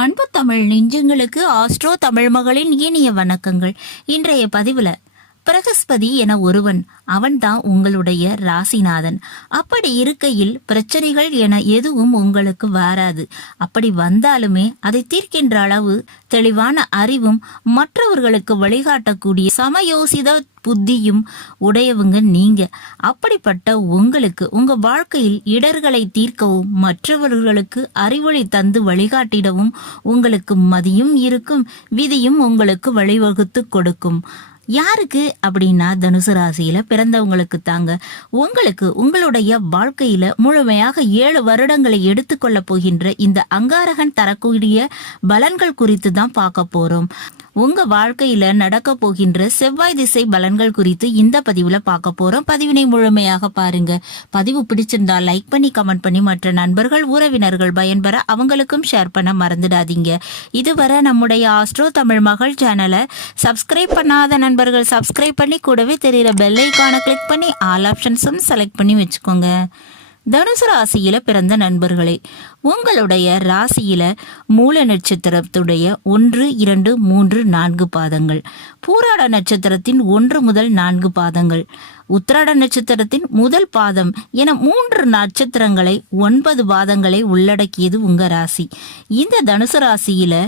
அன்பு தமிழ் நெஞ்சங்களுக்கு ஆஸ்ட்ரோ தமிழ் மகளின் இனிய வணக்கங்கள். இன்றைய பதிவுல பிரகஸ்பதி என ஒருவன், அவன்தான் உங்களுடைய ராசிநாதன். அப்படி இருக்கையில் பிரச்சனைகள் என எதுவும் உங்களுக்கு வராது. அப்படி வந்தாலுமே அதை தீர்க்கின்ற அளவு தெளிவான அறிவும் மற்றவர்களுக்கு வழிகாட்டக்கூடிய சமயோசித புத்தியும் உடையவங்க நீங்க. அப்படிப்பட்ட உங்களுக்கு உங்க வாழ்க்கையில் இடர்களை தீர்க்கவும் மற்றவர்களுக்கு அறிவொளி தந்து வழிகாட்டிடவும் உங்களுக்கு மதியும் இருக்கும், விதியும் உங்களுக்கு வழிவகுத்து கொடுக்கும். யாருக்கு அப்படின்னா தனுசு ராசியில பிறந்தவங்களுக்கு தாங்க. உங்களுக்கு உங்களுடைய வாழ்க்கையில முழுமையாக 7 வருடங்களை எடுத்துக்கொள்ள போகின்ற இந்த அங்காரகன் தரக்கூடிய பலன்கள் குறித்து தான் பார்க்க போறோம். உங்க வாழ்க்கையில நடக்க போகின்ற செவ்வாய் திசை பலன்கள் குறித்து இந்த பதிவுல பார்க்க போறோம். பதிவினை முழுமையாக பாருங்க. பதிவு பிடிச்சிருந்தா லைக் பண்ணி கமெண்ட் பண்ணி மற்ற நண்பர்கள் உறவினர்கள் பயன்பெற அவங்களுக்கும் ஷேர் பண்ண மறந்துடாதீங்க. இதுவரை நம்முடைய ஆஸ்ட்ரோ தமிழ் மகள் சேனலை சப்ஸ்கிரைப் பண்ணாத நண்பர்கள் சப்ஸ்கிரைப் பண்ணி கூடவே தெரியுற பெல் ஐகானை கிளிக் பண்ணி ஆல் ஆப்ஷன்ஸும் செலக்ட் பண்ணி வச்சுக்கோங்க. தனுசு ராசியில பிறந்த நண்பர்களே, உங்களுடைய ராசியில மூல நட்சத்திரத்துடைய 1, 2, 3, 4 பாதங்கள், பூராட நட்சத்திரத்தின் 1 முதல் 4 பாதங்கள், உத்திராட நட்சத்திரத்தின் முதல் பாதம் என 3 நட்சத்திரங்களை 9 பாதங்களை உள்ளடக்கியது உங்க ராசி. இந்த தனுசு ராசியில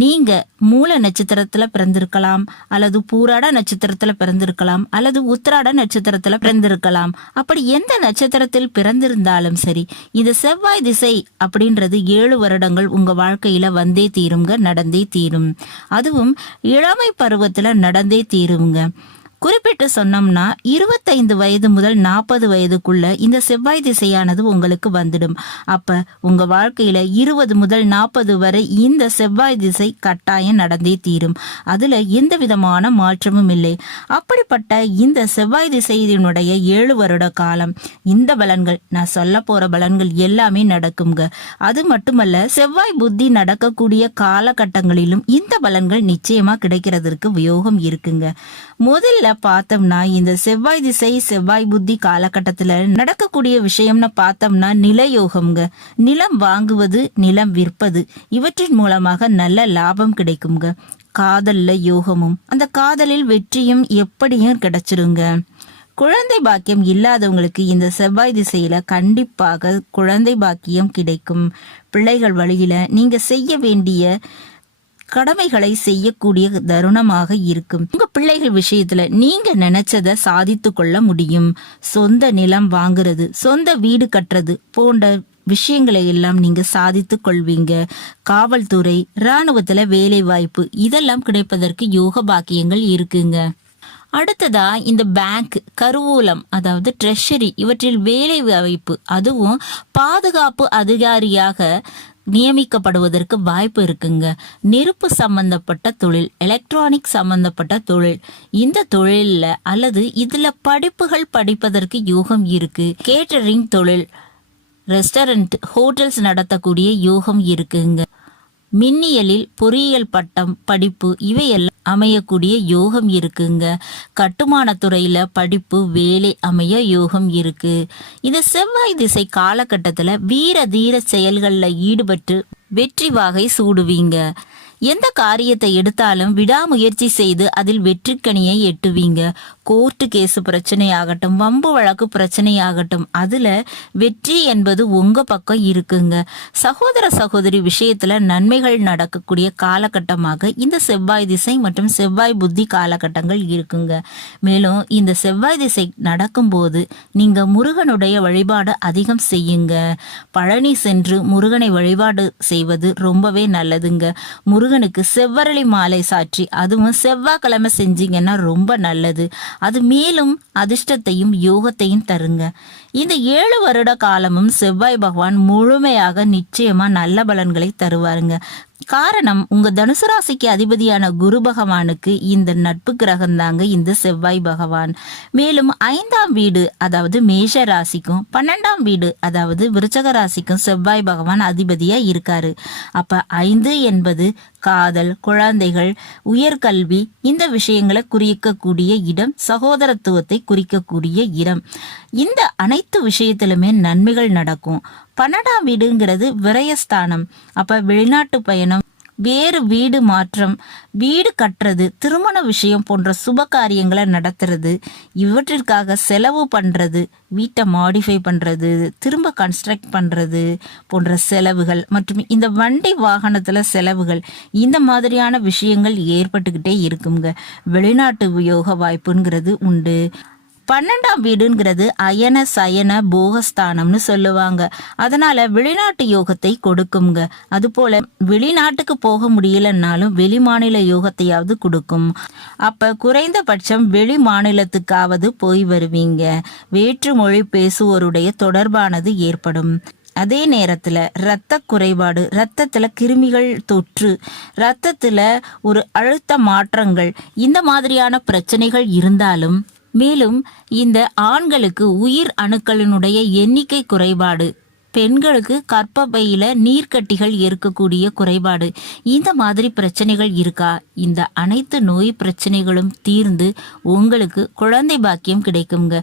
நீங்க மூல நட்சத்திரத்துல பிறந்திருக்கலாம், அல்லது பூராட நட்சத்திரத்துல பிறந்திருக்கலாம், அல்லது உத்திராட நட்சத்திரத்துல பிறந்திருக்கலாம். அப்படி எந்த நட்சத்திரத்தில் பிறந்திருந்தாலும் சரி, இந்த செவ்வாய் திசை அப்படின்றது 7 வருடங்கள் உங்க வாழ்க்கையில வந்தே தீருங்க, நடந்தே தீரும். அதுவும் இளமை பருவத்துல நடந்தே தீருங்க. குறிப்பிட்டு சொன்னோம்னா 25 வயது முதல் 40 வயதுக்குள்ள இந்த செவ்வாய் திசையானது உங்களுக்கு வந்துடும். அப்ப உங்க வாழ்க்கையில 20 முதல் 40 வரை இந்த செவ்வாய் திசை கட்டாயம் நடந்தே தீரும். அதுல எந்த விதமான மாற்றமும் இல்லை. அப்படிப்பட்ட இந்த செவ்வாய் திசையினுடைய 7 வருட காலம் இந்த பலன்கள், நான் சொல்ல போற பலன்கள் எல்லாமே நடக்குங்க. அது மட்டுமல்ல, செவ்வாய் புத்தி நடக்கக்கூடிய காலகட்டங்களிலும் இந்த பலன்கள் நிச்சயமா கிடைக்கிறதுக்கு யோகம் இருக்குங்க. முதல்ல பார்த்தோம்னா, இந்த செவ்வாய் திசை செவ்வாய் புத்தி காலகட்டத்துல நடக்கக்கூடிய விஷயம்னு பார்த்தோம்னா நிலயோகம்ங்க. நிலம் வாங்குவது, நிலம் விற்பது, இவற்றின் மூலமாக நல்ல லாபம் கிடைக்குங்க. காதல்ல யோகமும், அந்த காதலில் வெற்றியும் எப்படியும் கிடைச்சிருங்க. குழந்தை பாக்கியம் இல்லாதவங்களுக்கு இந்த செவ்வாய் திசையில கண்டிப்பாக குழந்தை பாக்கியம் கிடைக்கும். பிள்ளைகள் வழியில நீங்க செய்ய வேண்டிய கடமைகளை செய்யக்கூடிய தருணமாக இருக்கும். உங்க பிள்ளைகள் விஷயத்துல நீங்க நினைச்சத சாதித்து கொள்ள முடியும். சொந்த நிலம் வாங்குறது, சொந்த வீடு கட்டுறது போன்ற விஷயங்களை எல்லாம் நீங்க சாதித்து கொள்வீங்க. காவல்துறை, இராணுவத்துல வேலை வாய்ப்பு இதெல்லாம் கிடைப்பதற்கு யோக பாக்கியங்கள் இருக்குங்க. அடுத்ததா இந்த பேங்க், கருவூலம், அதாவது ட்ரெஷரி இவற்றில் வேலை வாய்ப்பு, அதுவும் பாதுகாப்பு அதிகாரியாக நியமிக்கப்படுவதற்கு வாய்ப்பு இருக்குங்க. நெருப்பு சம்பந்தப்பட்ட தொழில், எலக்ட்ரானிக் சம்பந்தப்பட்ட தொழில், இந்த தொழில்ல அல்லது இதுல படிப்புகள் படிப்பதற்கு யோகம் இருக்கு. கேட்டரிங் தொழில், ரெஸ்டாரண்ட், ஹோட்டல்ஸ் நடத்தக்கூடிய யோகம் இருக்குங்க. மின்னியலில் பொறியியல் பட்டம் படிப்பு இவையெல்லாம் அமையக்கூடிய யோகம் இருக்குங்க. கட்டுமான துறையில படிப்பு வேலை அமைய யோகம் இருக்கு. இந்த செவ்வாய் திசை காலகட்டத்துல வீர தீர செயல்கள்ல ஈடுபட்டு வெற்றி வாகை சூடுவீங்க. எந்த காரியத்தை எடுத்தாலும் விடாமுயற்சி செய்து அதில் வெற்றிக்கனியை எட்டுவீங்க. கோர்ட்டு கேஸ் பிரச்சனையாகட்டும், வம்பு வழக்கு பிரச்சனையாகட்டும், அதுல வெற்றி என்பது உங்க பக்கம் இருக்குங்க. சகோதர சகோதரி விஷயத்துல நன்மைகள் நடக்கக்கூடிய காலகட்டமாக இந்த செவ்வாய் திசை மற்றும் செவ்வாய் புத்தி காலகட்டங்கள் இருக்குங்க. மேலும் இந்த செவ்வாய் திசை நடக்கும்போது நீங்க முருகனுடைய வழிபாடு அதிகம் செய்யுங்க. பழனி சென்று முருகனை வழிபாடு செய்வது ரொம்பவே நல்லதுங்க. முருகனுக்கு செவ்வரளி மாலை சாற்றி, அதுவும் செவ்வாய்க்கிழமை செஞ்சீங்கன்னா ரொம்ப நல்லது. அது மேலும் அதிர்ஷ்டத்தையும் யோகத்தையும் தருங்க. இந்த 7 வருட காலமும் செவ்வாய் பகவான் முழுமையாக நிச்சயமா நல்ல பலன்களை தருவாருங்க. காரணம், உங்க தனுசு ராசிக்கு அதிபதியான குரு பகவானுக்கு இந்த நட்பு கிரகம் தாங்க இந்த செவ்வாய் பகவான். மேலும் 5ஆம் வீடு அதாவது மேஷ ராசிக்கும் 12ஆம் வீடு அதாவது விருச்சக ராசிக்கும் செவ்வாய் பகவான் அதிபதியா இருக்காரு. அப்ப 5 என்பது காதல், குழந்தைகள், உயர்கல்வி இந்த விஷயங்களை குறிக்கக்கூடிய இடம், சகோதரத்துவத்தை குறிக்கக்கூடிய இடம். இந்த அனைத்து விஷயத்திலுமே நன்மைகள் நடக்கும். 12ஆம் வீடுங்கிறது விரயஸ்தானம். அப்ப வெளிநாட்டு பயணம், வேறு வீடு மாற்றம், வீடு கட்டுறது, திருமண விஷயம் போன்ற சுப காரியங்களை நடத்துறது, இவற்றிற்காக செலவு பண்ணுறது, வீட்டை மாடிஃபை பண்ணுறது, திரும்ப கன்ஸ்ட்ரக்ட் பண்ணுறது போன்ற செலவுகள் மற்றும் இந்த வண்டி வாகனத்தில் செலவுகள், இந்த மாதிரியான விஷயங்கள் ஏற்பட்டுக்கிட்டே இருக்குங்க. வெளிநாட்டு யோக வாய்ப்புங்கிறது உண்டு. 12ஆம் வீடுங்கிறது அயன சயன போகஸ்தானம்னு சொல்லுவாங்க. அதனால வெளிநாட்டு யோகத்தை கொடுக்குங்க. அதுபோல வெளிநாட்டுக்கு போக முடியலன்னாலும் வெளி மாநில யோகத்தையாவது கொடுக்கும். அப்ப குறைந்தபட்சம் வெளி மாநிலத்துக்காவது போய் வருவீங்க. வேற்று மொழி பேசுவோருடைய தொடர்பானது ஏற்படும். அதே நேரத்துல இரத்த குறைபாடு, இரத்தத்துல கிருமிகள் தொற்று, இரத்தத்துல ஒரு அழுத்த மாற்றங்கள், இந்த மாதிரியான பிரச்சனைகள் இருந்தாலும், மேலும் இந்த ஆண்களுக்கு உயிர் அணுக்களினுடைய எண்ணிக்கை குறைபாடு, பெண்களுக்கு கர்ப்பப்பையில நீர்க்கட்டிகள் இருக்கக்கூடிய குறைபாடு, இந்த மாதிரி பிரச்சனைகள் இருக்கா? இந்த அனைத்து நோய் பிரச்சனைகளும் தீர்ந்து உங்களுக்கு குழந்தை பாக்கியம் கிடைக்குங்க.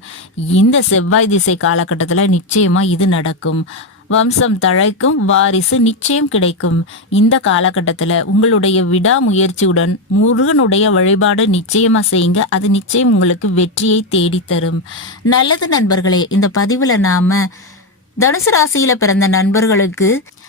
இந்த செவ்வாய் திசை காலகட்டத்தில் நிச்சயமா இது நடக்கும். வம்சம் தழைக்கும், வாரிசு நிச்சயம் கிடைக்கும். இந்த காலகட்டத்தில் உங்களுடைய விடாமுயற்சியுடன் முருகனுடைய வழிபாடு நிச்சயமா செய்யுங்க. அது நிச்சயம் உங்களுக்கு வெற்றியை தேடித்தரும். நல்லது நண்பர்களே, இந்த பதிவில் நாம தனுசு ராசியில பிறந்த நண்பர்களுக்கு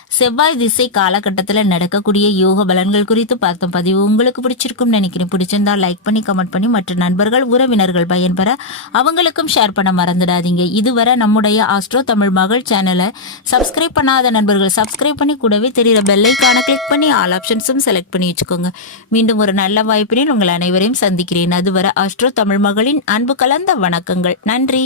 செவ்வாய் திசை காலகட்டத்தில் நடக்கக்கூடிய யோக பலன்கள் குறித்து பார்த்த பதிவு உங்களுக்கு பிடிச்சிருக்கும் நினைக்கிறேன். பிடிச்சிருந்தா லைக் பண்ணி, கமெண்ட் பண்ணி மற்ற நண்பர்கள், உறவினர்கள் பயன்பெற அவங்களுக்கும் ஷேர் பண்ண மறந்துடாதீங்க. இதுவரை நம்முடைய ஆஸ்ட்ரோ தமிழ் மகள் சேனலை சப்ஸ்கிரைப் பண்ணாத நண்பர்கள் சப்ஸ்கிரைப் பண்ணி, கூடவே தெரிகிற பெல்லைக்கான கிளிக் பண்ணி ஆல் ஆப்ஷன்ஸும் செலக்ட் பண்ணி வச்சுக்கோங்க. மீண்டும் ஒரு நல்ல வாய்ப்பினில் உங்கள் அனைவரையும் சந்திக்கிறேன். அதுவரை ஆஸ்ட்ரோ தமிழ் மகளின் அன்பு கலந்த வணக்கங்கள். நன்றி.